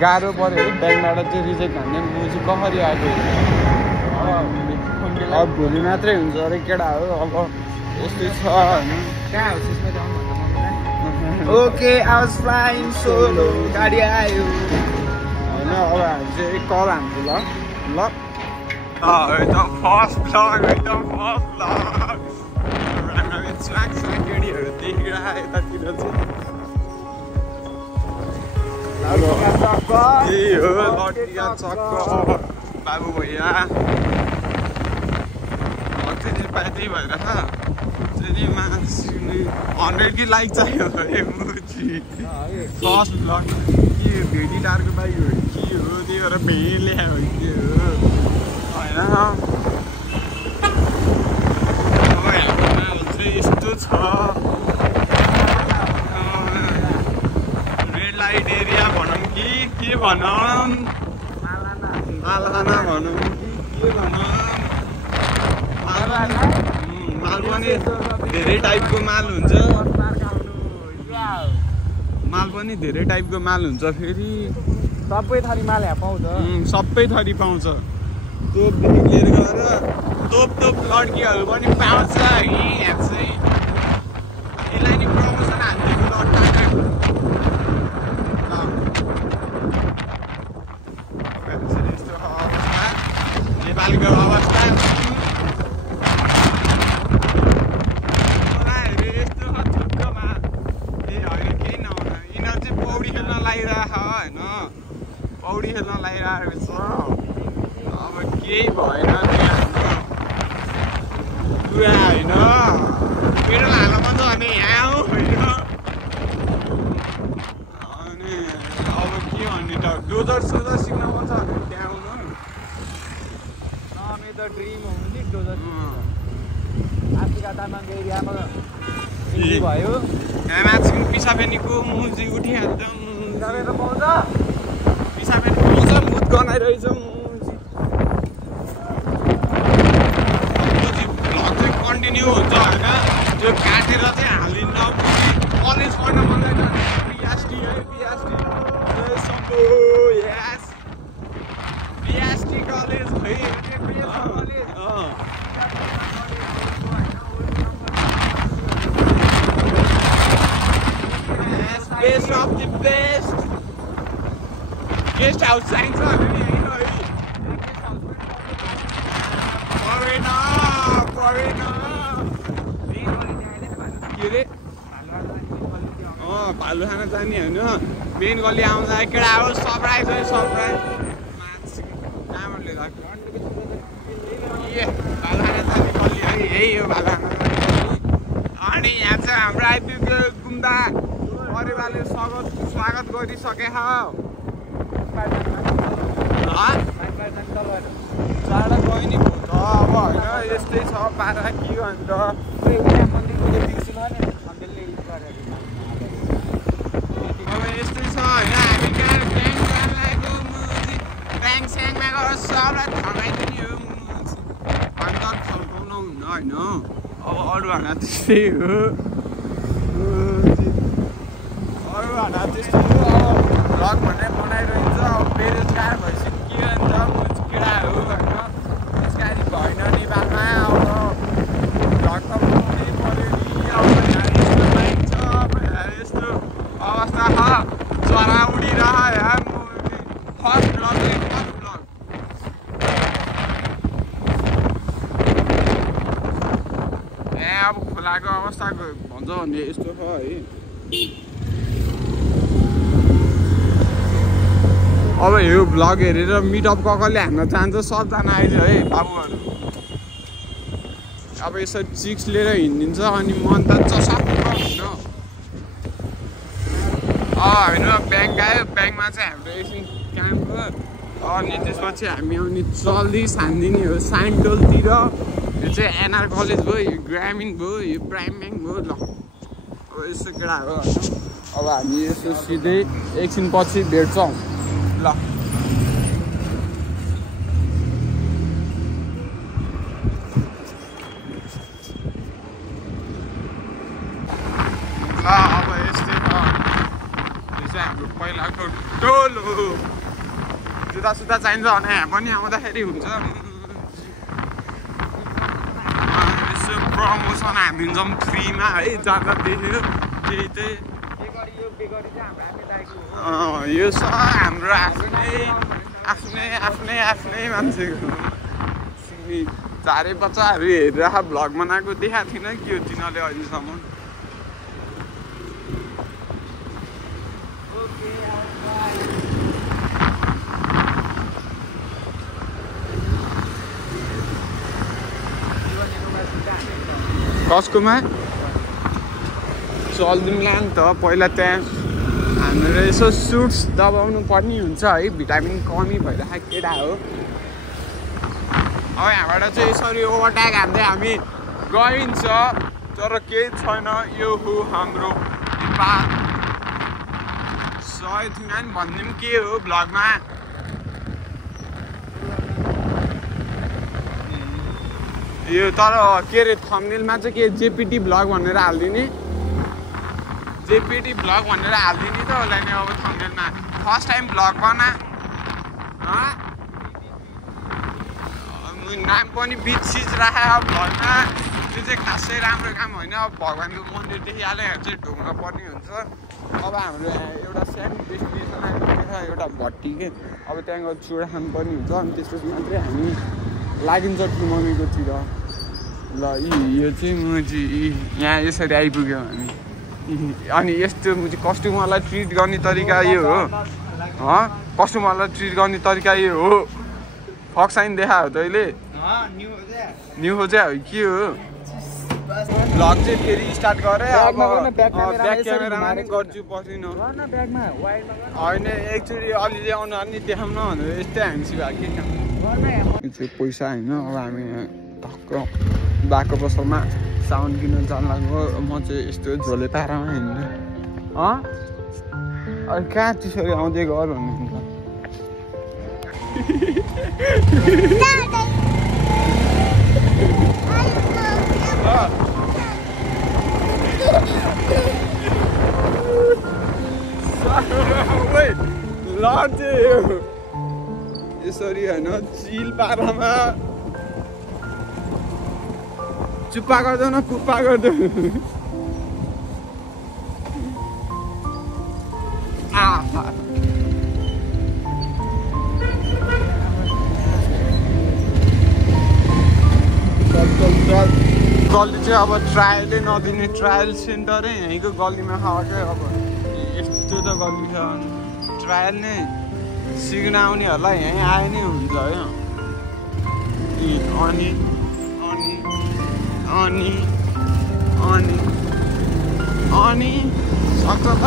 गाह्रो पर्यो ब्याङ्कबाट चाहिँ रिजेक्ट भन्ने मुजी कसरी आएको अब भोलि मात्रै हुन्छ अरे केटा हो अब यस्तै छ okay I was flying solo गाडी आयो होइन अब हामी चाहिँ कल हान्छु ल एकदम फर्स्ट ब्लग स्वाग केटीहरू देखिरहेको यतातिर चाहिँ त्यही हो लड्किया चक्कर बाबु भैया त्यही भएर चाहिँ मान्छे 100 कि लाइक चाहियो अरे मुजी फर्स्ट ब्लग के भेडी टारको बाइक हो के हो त्यही भएर भेडी ल्यायो के हो होइन यस्तो छ रेड लाइट एरिया भनौँ कि के भनौँ मालखाना भनौँ कि के भनौँ माल पनि धेरै टाइपको माल हुन्छ फेरि सबै थरी माल यहाँ पाउँछ सबै थरी पाउँछ तोपदेखि लिएर गएर तोप लड्कीहरू पनि पाउँछ यहाँ चाहिँ यसलाई नि प्रमोसन हालिदिएको यस्तो अवस्था नेपालको अवस्था यस्तो थुक्कमा ए होइन केही नहुन यिनीहरू चाहिँ पौडी खेल्न लागिरहेको होइन पौडी खेल्न लागिरहेको छ अब केही भएन कुरा होइन मेरो हाल पनि छ भने यहाँ हो होइन अनि अब के भन्ने त डोजर सोजर सिक्न मन छ भने त्यहाँ आउनु मेरो त ड्रिम हो नि डोजर आफिका तामाङको एरियामा भयो यहाँ माथि पिसाफेनीको मुजी उठिहाल्छ पाउँछ पिसाफेनी पाउँछ मुज गनाइरहेछ कन्टिन्यू हुन्छ होइन त्यो काटेर चाहिँ हालिन्न कलेज पढ्न मन लाग्छ पिएचडी है पिएचडी पिएचडी कलेज है best of the best guest house चाहिन्छ के अरे भालु खाना जाने होइन मेन गल्ली आउँदा केटा हो सरप्राइज है सरप्राइज कहाँबाट लिएर भालु खाना जाने गल्ली है यही हो भालु खाना जाने अनि यहाँ चाहिँ हाम्रो आइपुग्यो गुम्दा परिवारले स्वागत गरिसके चाडा गयो नि अब होइन यस्तै छ पारा के भन्छ अब यस्तै छ होइन हामी ब्याङ्क स्याङमा गएर सबलाई थगाइदिने हो हामी त थल्काउनु हुन्न होइन अब अरू भन्दा त्यस्तै हो अरू भन्दा त्यस्तै हो अब भ्लग भन्ने बनाइरहन्छ अब बेरोजगार भएपछि के भन्छ केटाहरू होइन रोजगारी भएन नेपालमा अब भ्लग त बनाउनै पऱ्यो नि अब यस्तो अवस्था छ चरा उडिरह यहाँ फर्स्ट ब्लग अब खोलाको अवस्था भन्छ भने यस्तो छ है अब यो भ्लग हेरेर मिटअप कसले हान्न चाहन्छ सबजना आइज है बाबुहरू अब यसरी चिक्स लिएर हिँडिदिन्छ अनि मन त चसक्क होइन होइन ब्याङ्क आयो ब्याङ्कमा चाहिँ हाम्रो एकछिन काम भयो अनि त्यसपछि हामी आउने चल्दी सान्दिनी हो साइन्टोलतिर यो चाहिँ एनआर कलेज भयो यो ग्रामीण भयो यो प्राइम ब्याङ्क भयो ल अब यस्तो केटा हो अब हामी यसो सिधै एकछिन पछि भेट्छौँ ल अब यस्तै छ यो चाहिँ हाम्रो पहिलाको टोल हो जुत्ता सुत्ता चाहिन्छ भने यहाँ पनि आउँदाखेरि हुन्छ यसो प्रमोसन हामी दिन्छौँ फ्रीमा है जाँदा देख्यो त्यही चाहिँ यो छ हाम्रो आफ्नै मान्छेको चारै बच्चाहरू हेरेर भ्लग बनाएको देखाएको थिइनँ के हो तिनीहरूले अहिलेसम्म कसकोमा चल्दिउँला नि त पहिला त्यहाँ हाम्रो यसो सुट्स दबाउनु पर्ने हुन्छ है भिटामिन कमी भइरहेको केटा हो अब यहाँबाट चाहिँ यसरी ओभरट्याक हान्दै हामी गइन्छ तर केही छैन यो हो हाम्रो नेपाल सय थिएन नि भनिदिउँ के हो भ्लगमा यो तर के अरे थम्बनेलमा चाहिँ के जेपिटी भ्लग भनेर हालिदिने जेपिटी भ्लग भनेर हालिदिने त होला नि अब थम्बनेलमा फर्स्ट टाइम भ्लग बना नाम पनि बिचिज राखेको भ्लगमा त्यो चाहिँ खासै राम्रो काम होइन अब भगवान्को मन्दिर देखिहाल्यो चाहिँ ढुङ्गा पर्ने हुन्छ अब हाम्रो एउटा सानो डेस्टिनेसन आइपुगेको छ एउटा भट्टी के अब त्यहाँ गएर चुडा खानुपर्ने हुन्छ अनि त्यसपछि मात्रै हामी लागिन्छ कि मम्मीकोतिर ल यो चाहिँ म चाहिँ यहाँ यसरी आइपुग्यो हामी अनि यस्तो कस्टमरलाई ट्रिट गर्ने तरिका यो हो कस्टमरलाई ट्रिट गर्ने तरिका यो हो फक साइन देखा हो तैँले न्यू हो चाहिँ के हो भ्लग चाहिँ फेरि स्टार्ट गरेँ अब ब्याक क्यामेरामा नि गर्छु पछि न होइन एकचोटि अलिअलि आउनु अनि देखाउन भनेर यस्तै हामीसी भएको के काम यो चाहिँ पैसा होइन अब हामी टक्क बाको पसलमा साउन्ड किन्न जान लाग्यो म चाहिँ यस्तो झोले पारामा हिँड्नु अनि कहाँ त्यसरी आउँदै गर भन्नुहुन्छ यसरी होइन चिल पारामा चुप्पा गर्दैन कुप्पा गर्दैन गल्ली चाहिँ अब ट्रायलै नदिने ट्रायल सेन्टरै यहीँको गल्लीमा खाएको अब यस्तो त गल्ली छ ट्रायल नै सिक्न आउनेहरूलाई यहीँ आए नै हुन्छ है अनि अनि अनि अनि अनि सक्छ त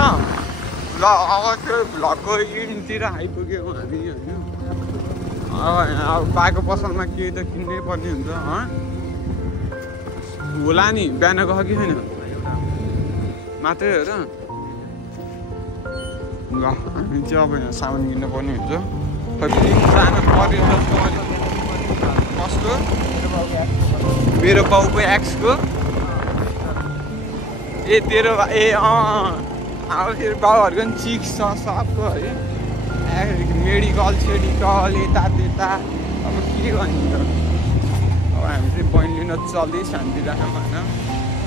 ल अब त्यो भ्लगको इन्डतिर आइपुग्यो हामी होइन अब बाको पसलमा केही त किन्नै पर्ने हुन्छ होला नि बिहान गयो कि छैन मात्रै हो र ल हामी चाहिँ अब यहाँ सामान किन्नु पर्ने हुन्छ जानु पर्यो जस्तो कस्तो मेरो बाउको एक्सको ए तेरो ए अब फेरि बाउहरूको पनि चिक्स छ सबको है मेडिकल सेडिकल यता त्यता अब के गर्ने त अब हामी चाहिँ बैनी लिन चल्दै शान्ति राखौँ होइन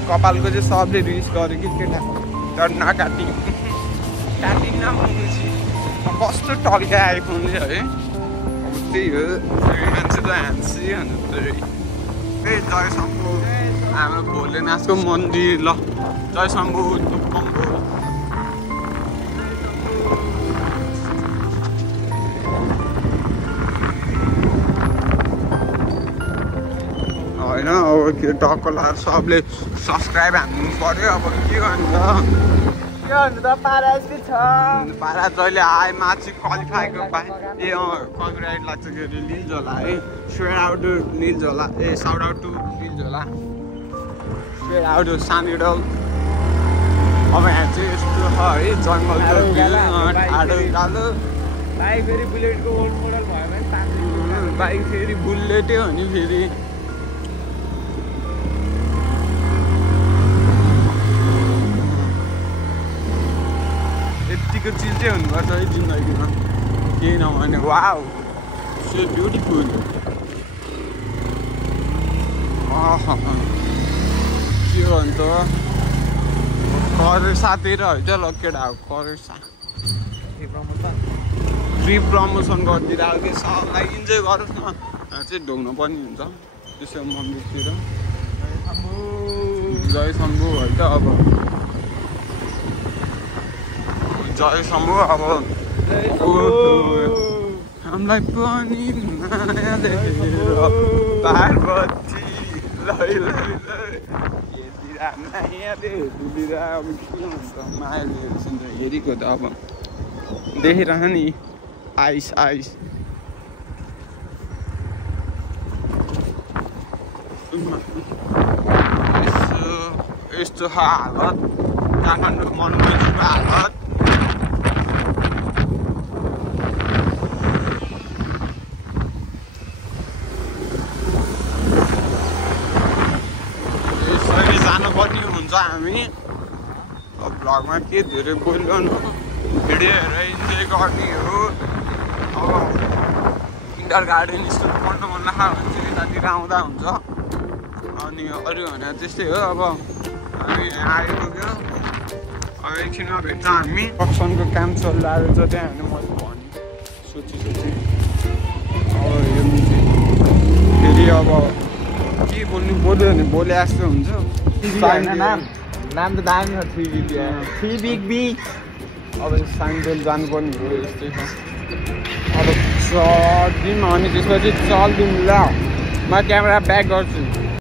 कपालको चाहिँ सबले रिस गर्यो कि केटा तर नकाटि काटिन्न मुसी कस्तो टल्का आइफोनले है अब त्यही हो मान्छे त हाँसी अन्त ए जय शम्भु हाम्रो भोलेनाथको मन्दिर ल जय शम्भु तुप्पम्बु होइन अब के टक्क लगाएर सबले सब्सक्राइब हान्नु पर्यो अब के गर्नु त पारा जहिले आए माथि क्वालिफाईको पाएँ ए कपिराइट लाग्छ के अरे लिन्छ होला है स्वेयर आउट लिन्छ होला ए साउट आउट टु लिन्छ होला स्वेयर आउट सामिडल अब यहाँ चाहिँ यस्तो छ है जङ्गलको ठाडो कालो बाइक फेरि बुलेटको ओल्ड मोडल भयो भने बाइक फेरि बुलेटै हो नि फेरि यतिको चिज चाहिँ हुनुपर्छ है जिन्दगीमा केही नभने वाउ सो ब्युटिफुल के भन्छ करेसातिर है ल केटा हो करेसा फ्री प्रमोसन गरिदिरहेको कि सबलाई इन्जोय गरोस् न यहाँ चाहिँ ढोग्नु पनि हुन्छ त्यसो मन्दिरतिर जय शम्भु है त अब जय शम्भु अब हामीलाई पनि माया देखेर पार्वती लै लै लै मायाले हेरिदिएर अब के भन्छ मायाले हेर्छ नि त हेरेको त अब देखिरह नि आइस आइस यस्तो हालत काठमाडौँ मनोरञ्जनको हालत यसरी जानुपर्ने हुन्छ हामी अब भ्लगमा के धेरै बोल्नु भिडियो हेरेर इन्जोय गर्ने हो अब किन्डर गार्डन स्कुल पढ्नु मन लाग्यो भने चाहिँ यतातिर आउँदा हुन्छ अनि अरू भने त्यस्तै हो अब हामी यहाँ आइपुग्यो अब एकछिनमा भेट्छ हामी कक्सनको काम चलिरहेको छ त्यहाँ भने मैले भने सोची अब हेर्नु चाहिँ फेरि अब के बोल्नु बोल्यो भने बोले जस्तो हुन्छ नाम त दामी छ थ्री बिग बिच अब साइन्डोल जानुपर्ने हो यस्तै छ अब चढिदिउँ अनि त्यसपछि चल्दिउँ ल म क्यामेरा ब्याक गर्छु